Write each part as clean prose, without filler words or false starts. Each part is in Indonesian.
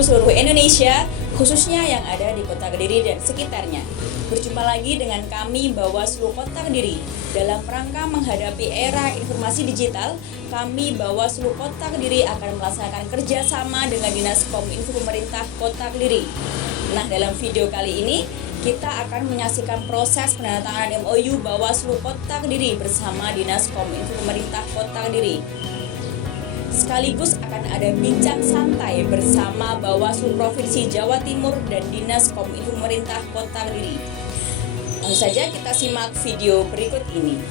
Bawaslu seluruh Indonesia, khususnya yang ada di Kota Kediri dan sekitarnya. Berjumpa lagi dengan kami Bawaslu Kota Kediri. Dalam rangka menghadapi era informasi digital, kami Bawaslu Kota Kediri akan melaksanakan kerjasama dengan Dinas Kominfo Pemerintah Kota Kediri. Nah, dalam video kali ini kita akan menyaksikan proses penandatanganan MOU Bawaslu Kota Kediri bersama Dinas Kominfo Pemerintah Kota Kediri. Sekaligus akan ada bincang santai bersama Bawaslu Provinsi Jawa Timur dan Dinas Kominfo Pemerintah Kota Kediri. Langsung saja kita simak video berikut ini.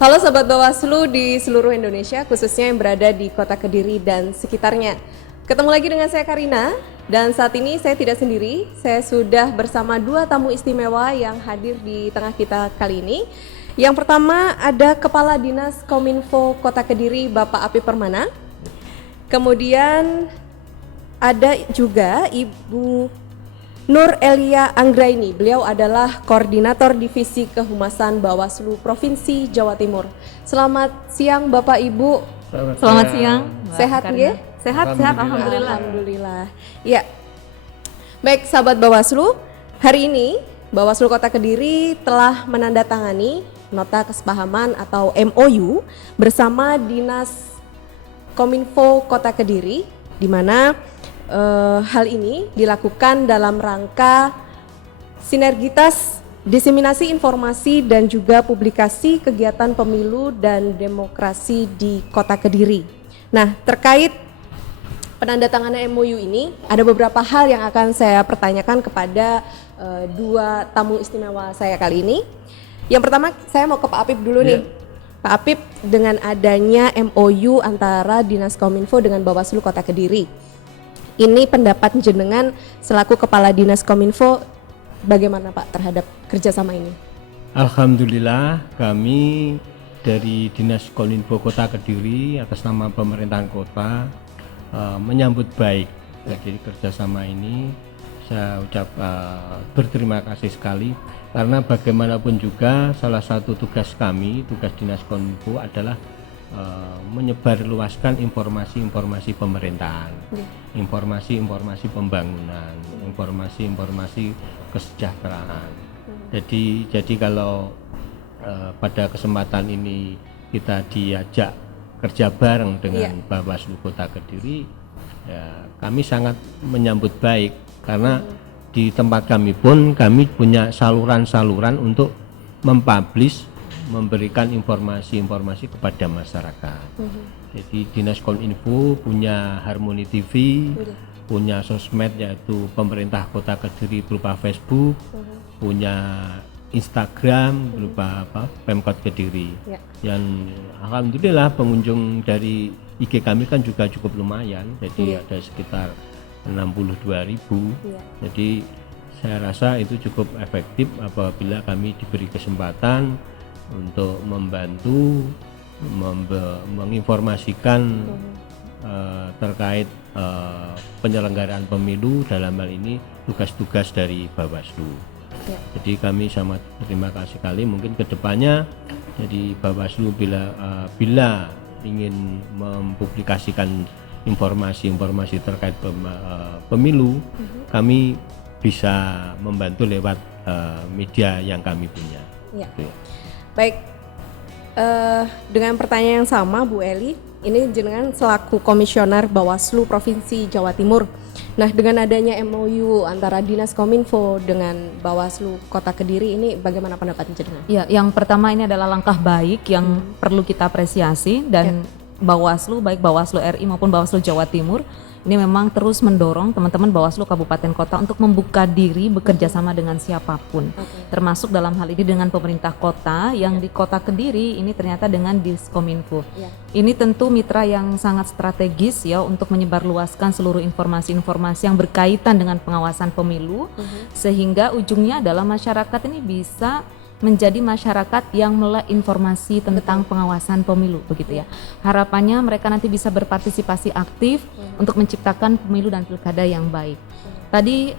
Halo Sobat Bawaslu di seluruh Indonesia, khususnya yang berada di Kota Kediri dan sekitarnya. Ketemu lagi dengan saya Karina, dan saat ini saya tidak sendiri, saya sudah bersama dua tamu istimewa yang hadir di tengah kita kali ini. Yang pertama ada Kepala Dinas Kominfo Kota Kediri, Bapak Apip Permana. Kemudian ada juga Ibu Nur Elia Anggraini, beliau adalah Koordinator Divisi Kehumasan Bawaslu Provinsi Jawa Timur. Selamat siang Bapak Ibu. Selamat siang. Sehat nggih? Sehat, alhamdulillah. Alhamdulillah. Ya. Baik sahabat Bawaslu, hari ini Bawaslu Kota Kediri telah menandatangani nota kesepahaman atau MOU bersama Dinas Kominfo Kota Kediri, di mana hal ini dilakukan dalam rangka sinergitas diseminasi informasi dan juga publikasi kegiatan pemilu dan demokrasi di Kota Kediri. Nah, terkait penandatanganan MOU ini ada beberapa hal yang akan saya pertanyakan kepada dua tamu istimewa saya kali ini. Yang pertama saya mau ke Pak Apip dulu nih. Pak Apip, dengan adanya MOU antara Dinas Kominfo dengan Bawaslu Kota Kediri, ini pendapat jenengan selaku Kepala Dinas Kominfo bagaimana Pak terhadap kerjasama ini? Alhamdulillah, kami dari Dinas Kominfo Kota Kediri atas nama pemerintahan kota menyambut baik jadi kerjasama ini. Saya ucap berterima kasih sekali, karena bagaimanapun juga salah satu tugas kami, tugas Dinas Kominfo adalah menyebarluaskan informasi-informasi pemerintahan, informasi-informasi pembangunan, informasi-informasi kesejahteraan. Jadi kalau pada kesempatan ini kita diajak kerja bareng dengan Bawaslu Kota Kediri, ya, kami sangat menyambut baik, karena di tempat kami pun kami punya saluran-saluran untuk mempublish, memberikan informasi-informasi kepada masyarakat. Jadi Dinas Kominfo punya Harmoni TV, punya sosmed yaitu pemerintah Kota Kediri berupa Facebook, punya Instagram berupa Pemkot Kediri. Yang alhamdulillah pengunjung dari IG kami kan juga cukup lumayan, jadi ada sekitar 62.000. Jadi saya rasa itu cukup efektif apabila kami diberi kesempatan untuk membantu menginformasikan terkait penyelenggaraan pemilu, dalam hal ini tugas-tugas dari Bawaslu. Ya. Jadi kami sangat berterima kasih sekali. Mungkin kedepannya jadi Bawaslu bila ingin mempublikasikan informasi-informasi terkait pemilu, kami bisa membantu lewat media yang kami punya. Ya. Gitu ya. Baik, dengan pertanyaan yang sama Bu Eli, ini jenengan selaku Komisioner Bawaslu Provinsi Jawa Timur. Nah, dengan adanya MOU antara Dinas Kominfo dengan Bawaslu Kota Kediri ini bagaimana pendapat jenengan? Ya, yang pertama ini adalah langkah baik yang perlu kita apresiasi dan Bawaslu, baik Bawaslu RI maupun Bawaslu Jawa Timur, ini memang terus mendorong teman-teman Bawaslu Kabupaten Kota untuk membuka diri bekerja sama dengan siapapun, termasuk dalam hal ini dengan pemerintah kota yang di Kota Kediri ini ternyata dengan Diskominfo. Ini tentu mitra yang sangat strategis ya untuk menyebarluaskan seluruh informasi-informasi yang berkaitan dengan pengawasan pemilu, sehingga ujungnya adalah masyarakat ini bisa menjadi masyarakat yang melek informasi tentang pengawasan pemilu, begitu ya. Harapannya mereka nanti bisa berpartisipasi aktif untuk menciptakan pemilu dan pilkada yang baik. Tadi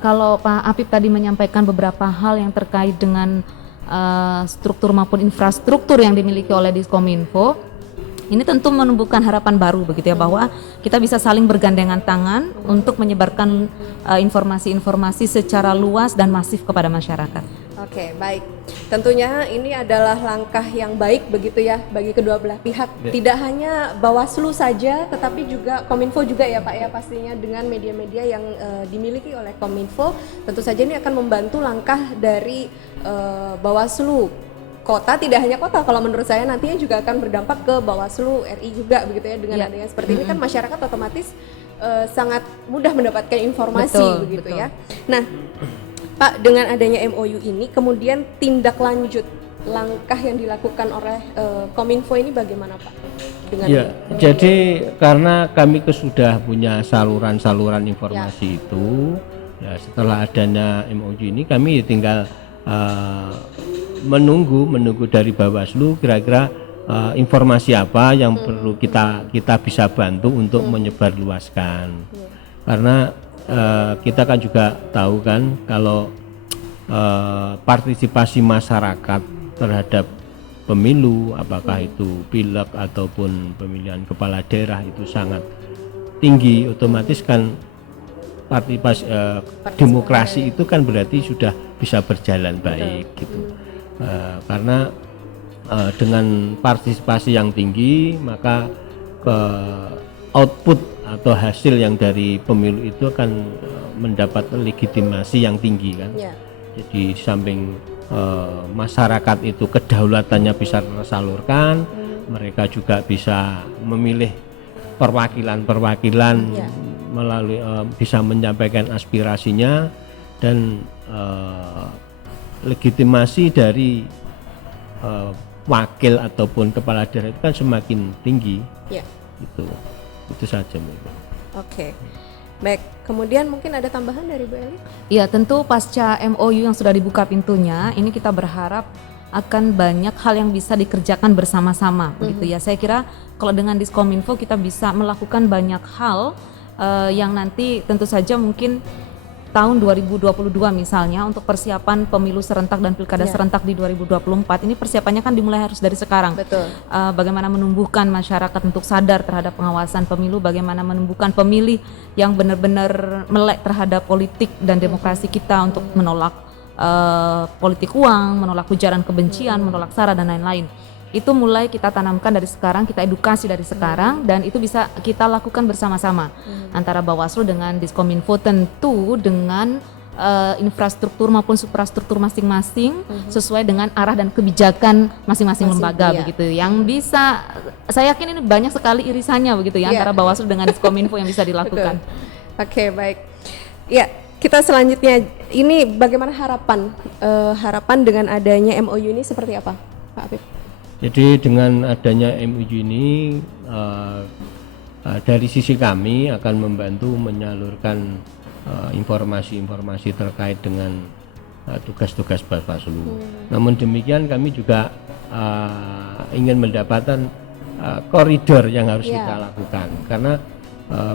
kalau Pak Apip tadi menyampaikan beberapa hal yang terkait dengan struktur maupun infrastruktur yang dimiliki oleh Diskominfo, ini tentu menumbuhkan harapan baru begitu ya, bahwa kita bisa saling bergandengan tangan untuk menyebarkan informasi-informasi secara luas dan masif kepada masyarakat. Oke, baik. Tentunya ini adalah langkah yang baik begitu ya bagi kedua belah pihak. Tidak hanya Bawaslu saja, tetapi juga Kominfo juga ya Pak ya, pastinya dengan media-media yang dimiliki oleh Kominfo. Tentu saja ini akan membantu langkah dari Bawaslu Kota, tidak hanya kota, kalau menurut saya nantinya juga akan berdampak ke Bawaslu RI juga begitu ya. Dengan adanya seperti ini kan masyarakat otomatis sangat mudah mendapatkan informasi begitu ya. Nah, Pak, dengan adanya MOU ini, kemudian tindak lanjut langkah yang dilakukan oleh Kominfo ini bagaimana Pak? Dengan jadi karena kami sudah punya saluran-saluran informasi itu, ya setelah adanya MOU ini kami tinggal menunggu dari Bawaslu kira-kira informasi apa yang perlu kita bisa bantu untuk menyebarluaskan. Karena kita kan juga tahu kan kalau partisipasi masyarakat terhadap pemilu, apakah itu pileg ataupun pemilihan kepala daerah itu sangat tinggi, otomatis kan partisipasi demokrasi itu kan berarti sudah bisa berjalan baik gitu. Karena dengan partisipasi yang tinggi maka output atau hasil yang dari pemilu itu akan mendapat legitimasi yang tinggi kan. Jadi samping masyarakat itu kedaulatannya bisa tersalurkan, mereka juga bisa memilih perwakilan melalui bisa menyampaikan aspirasinya, dan legitimasi dari wakil ataupun kepala daerah itu kan semakin tinggi. Itu saja mungkin. Oke. Baik, kemudian mungkin ada tambahan dari Bu Eli? Ya, tentu pasca MOU yang sudah dibuka pintunya, ini kita berharap akan banyak hal yang bisa dikerjakan bersama-sama begitu ya. Saya kira kalau dengan Diskominfo kita bisa melakukan banyak hal yang nanti tentu saja mungkin tahun 2022 misalnya untuk persiapan pemilu serentak dan pilkada serentak di 2024 ini persiapannya kan dimulai harus dari sekarang. Betul. Bagaimana menumbuhkan masyarakat untuk sadar terhadap pengawasan pemilu, bagaimana menumbuhkan pemilih yang benar-benar melek terhadap politik dan demokrasi kita untuk menolak politik uang, menolak ujaran kebencian, menolak SARA dan lain-lain. Itu mulai kita tanamkan dari sekarang, kita edukasi dari sekarang, dan itu bisa kita lakukan bersama-sama antara Bawaslu dengan Diskominfo, tentu dengan infrastruktur maupun suprastruktur masing-masing sesuai dengan arah dan kebijakan masing-masing lembaga begitu. Yang bisa, saya yakin ini banyak sekali irisannya begitu ya antara Bawaslu dengan Diskominfo yang bisa dilakukan. Oke, baik. Ya, kita selanjutnya ini bagaimana harapan dengan adanya MOU ini seperti apa, Pak Apip? Jadi dengan adanya MOU ini dari sisi kami akan membantu menyalurkan informasi-informasi terkait dengan tugas-tugas Bawaslu. Namun demikian kami juga ingin mendapatkan koridor yang harus kita lakukan, karena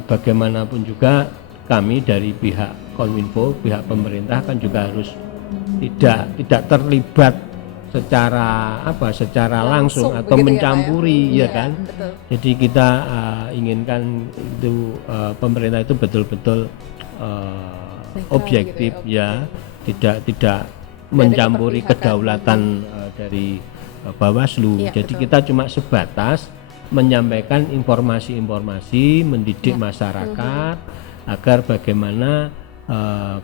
bagaimanapun juga kami dari pihak Kominfo, pihak pemerintah kan juga harus tidak terlibat secara langsung atau begitu mencampuri ya, Pak, ya kan. betul. Jadi kita inginkan itu pemerintah itu betul-betul objektif gitu ya, tidak mencampuri keberpihakan. kedaulatan dari Bawaslu. Iya, Jadi betul. kita cuma sebatas menyampaikan informasi-informasi, mendidik masyarakat agar bagaimana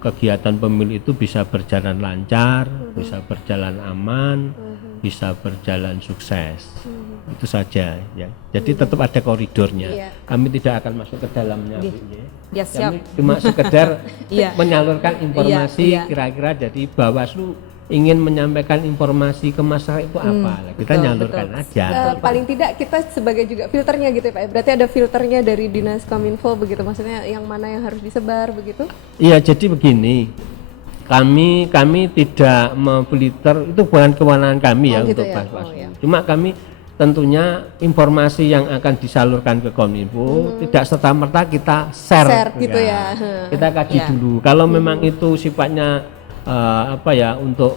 kegiatan pemilu itu bisa berjalan lancar, bisa berjalan aman, bisa berjalan sukses. Itu saja ya. Jadi tetap ada koridornya. Iya. Kami tidak akan masuk ke dalamnya. Bu, ya. Ya, siap. Kami cuma sekedar Iya. menyalurkan informasi Iya. kira-kira jadi Bawaslu ingin menyampaikan informasi ke masyarakat itu apa. Lah, kita betul, nyalurkan betul. aja. Paling tidak kita sebagai juga filternya gitu ya Pak. Berarti ada filternya dari Dinas Kominfo begitu, maksudnya yang mana yang harus disebar begitu? Iya, jadi begini. Kami tidak memfilter, itu bukan kewenangan kami ya gitu untuk ya? Bawaslu. ya. Cuma kami tentunya informasi yang akan disalurkan ke Kominfo tidak serta-merta kita share gitu ya. Kita kaji Ya. dulu. Kalau memang itu sifatnya untuk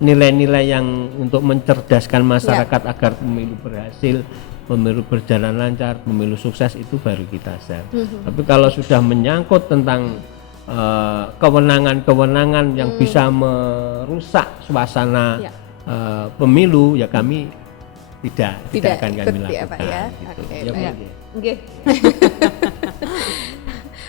nilai-nilai yang untuk mencerdaskan masyarakat agar pemilu berhasil, pemilu berjalan lancar, pemilu sukses, itu baru kita share. Tapi kalau sudah menyangkut tentang kewenangan-kewenangan yang bisa merusak suasana pemilu, ya kami tidak akan kami ikut ya, lakukan. Pak, ya. Gitu. Oke, Ya, baik. Bu, ya. Oke.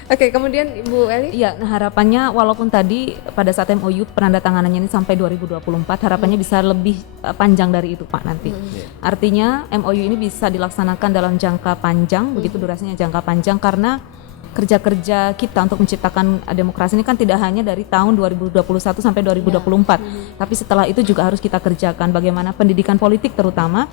Oke, kemudian Ibu Eli? Iya, nah harapannya walaupun tadi pada saat MOU penandatanganannya ini sampai 2024, harapannya bisa lebih panjang dari itu Pak nanti. Artinya MOU ini bisa dilaksanakan dalam jangka panjang, begitu durasinya jangka panjang, karena kerja-kerja kita untuk menciptakan demokrasi ini kan tidak hanya dari tahun 2021 sampai 2024, tapi setelah itu juga harus kita kerjakan bagaimana pendidikan politik terutama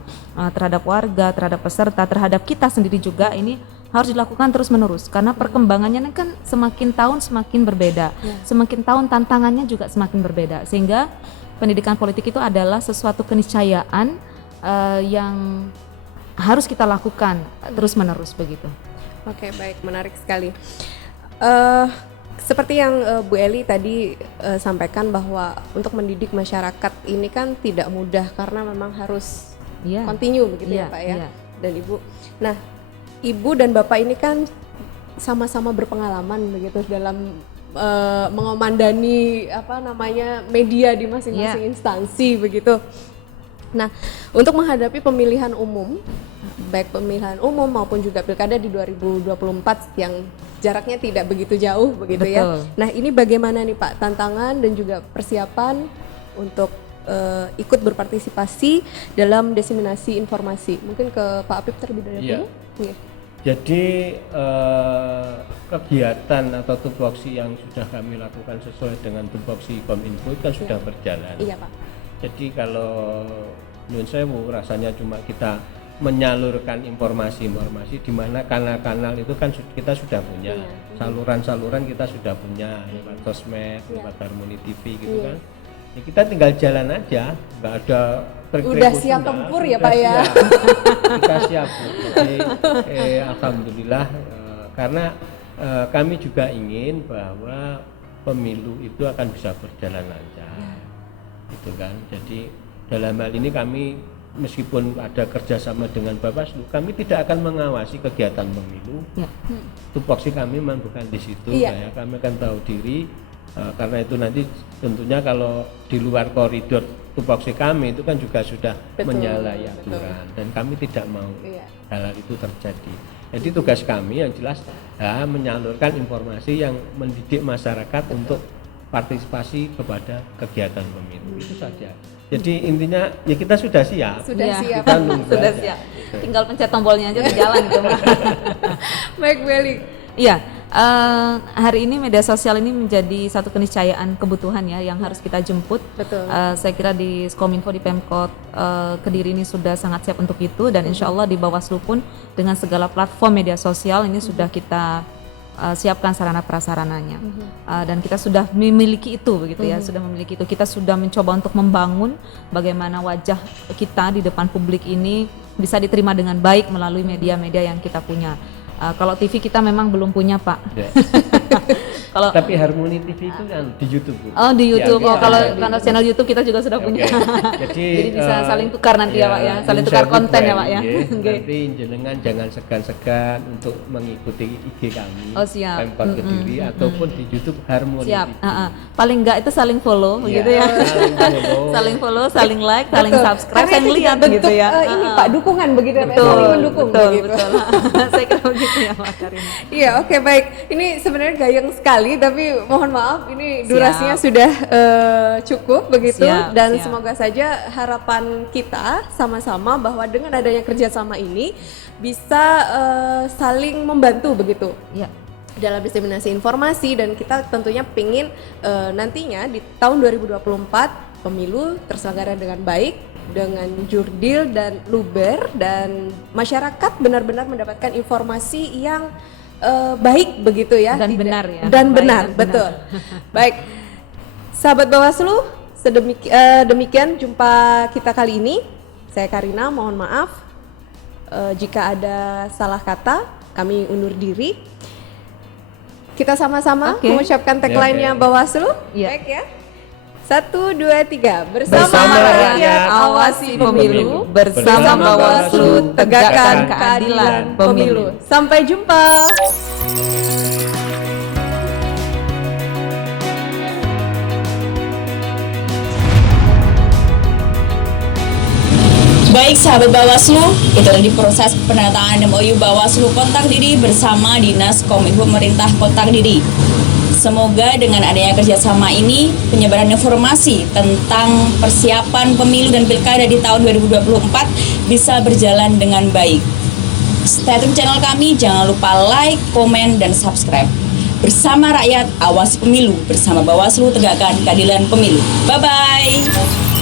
terhadap warga, terhadap peserta, terhadap kita sendiri juga ini harus dilakukan terus-menerus karena perkembangannya ini kan semakin tahun semakin berbeda, semakin tahun tantangannya juga semakin berbeda, sehingga pendidikan politik itu adalah sesuatu keniscayaan yang harus kita lakukan terus-menerus begitu. Oke, baik, menarik sekali. Seperti yang Bu Eli tadi sampaikan bahwa untuk mendidik masyarakat ini kan tidak mudah karena memang harus continue begitu ya Pak ya, dan Ibu. Nah, Ibu dan Bapak ini kan sama-sama berpengalaman begitu dalam mengomandani media di masing-masing instansi begitu. Nah, untuk menghadapi pemilihan umum, baik pemilihan umum maupun juga pilkada di 2024 yang jaraknya tidak begitu jauh begitu ya. Nah, ini bagaimana nih Pak tantangan dan juga persiapan untuk ikut berpartisipasi dalam diseminasi informasi? Mungkin ke Pak Apip terlebih dahulu. Iya. Jadi kegiatan atau tupoksi yang sudah kami lakukan sesuai dengan tupoksi Kominfo itu kan sudah berjalan. Iya Pak. Jadi kalau nyun sewu rasanya cuma kita menyalurkan informasi-informasi di mana kanal-kanal itu kan kita sudah punya, saluran-saluran kita sudah punya lewat sosmed, lewat Harmoni TV gitu kan. Ya kita tinggal jalan aja, nggak ada Udah siap tempur ya Pak ya. Kita siap. Jadi alhamdulillah karena kami juga ingin bahwa pemilu itu akan bisa berjalan lancar, gitu kan. Jadi dalam hal ini kami meskipun ada kerjasama dengan Bawaslu, kami tidak akan mengawasi kegiatan pemilu. Tupoksi kami memang bukan di situ, ya. Kami akan tahu diri. Karena itu nanti tentunya kalau di luar koridor tupoksi kami itu kan juga sudah menyalahi aturan dan kami tidak mau hal itu terjadi. Jadi tugas kami yang jelas menyalurkan informasi yang mendidik masyarakat untuk partisipasi kepada kegiatan pemilu, itu saja. Jadi intinya ya kita sudah siap. Siap. Kita nunggu Sudah aja. siap. Tinggal pencet tombolnya aja di jalan gitu. Baik, Beli. Iya, hari ini media sosial ini menjadi satu keniscayaan kebutuhan ya yang harus kita jemput. Betul. Saya kira di Kominfo di Pemkot Kediri ini sudah sangat siap untuk itu dan insya Allah di Bawaslu pun dengan segala platform media sosial ini sudah kita siapkan sarana prasarananya. Dan kita sudah memiliki itu begitu ya, sudah memiliki itu. Kita sudah mencoba untuk membangun bagaimana wajah kita di depan publik ini bisa diterima dengan baik melalui media-media yang kita punya. Kalau TV kita memang belum punya, Pak. Ya. Kalau Tapi Harmoni TV itu kan di YouTube, Bu. Oh, di YouTube. Ya, kalau di- kanal channel YouTube kita juga sudah punya. Jadi bisa saling tukar nanti ya, Pak ya. Saling tukar insya konten ya, Allah, Pak ya. nggih. Oke. Nanti jenengan jangan segan-segan untuk mengikuti IG kami. Oh, siap. Pemkot Kediri ataupun di YouTube Harmoni Siap. TV. Paling enggak itu saling follow begitu ya. Saling follow. Saling follow, saling like, saling Betul. subscribe, Karena saling itu juga lihat bentuk, gitu ya. ini Pak, dukungan begitu ya, Pak, Betul, saling mendukung betul, begitu. betul. Saya kira begitu ya, Pak Karina. Iya, oke, baik. Ini sebenarnya gayeng sekali, tapi mohon maaf ini Siap. durasinya sudah cukup begitu. Siap, Dan siap. semoga saja harapan kita sama-sama bahwa dengan adanya kerjasama ini bisa saling membantu begitu Iya. dalam diseminasi informasi, dan kita tentunya pingin nantinya di tahun 2024 pemilu terselenggara dengan baik, dengan jurdil dan luber, dan masyarakat benar-benar mendapatkan informasi yang baik begitu ya, Dan benar ya. dan Baik benar, dan betul. Baik, sahabat Bawaslu, demikian jumpa kita kali ini. Saya Karina, mohon maaf jika ada salah kata, kami undur diri. Kita sama-sama Oke. mengucapkan tagline-nya Oke. Bawaslu. Iya. Baik ya. 1, 2, 3. Bersama Bersama rakyat rakyat, awasi pemilu. bersama Bersama Bawaslu tegakkan tegakkan keadilan pemilu. pemilu. Sampai jumpa. Baik sahabat Bawaslu, itu tadi proses penandatanganan MOU Bawaslu Kota Kediri bersama Dinas Kominfo Pemerintah Kota Kediri. Semoga dengan adanya kerjasama ini, penyebaran informasi tentang persiapan pemilu dan pilkada di tahun 2024 bisa berjalan dengan baik. Stay tune channel kami, jangan lupa like, komen, dan subscribe. Bersama rakyat, awasi pemilu. Bersama Bawaslu, tegakkan keadilan pemilu. Bye-bye.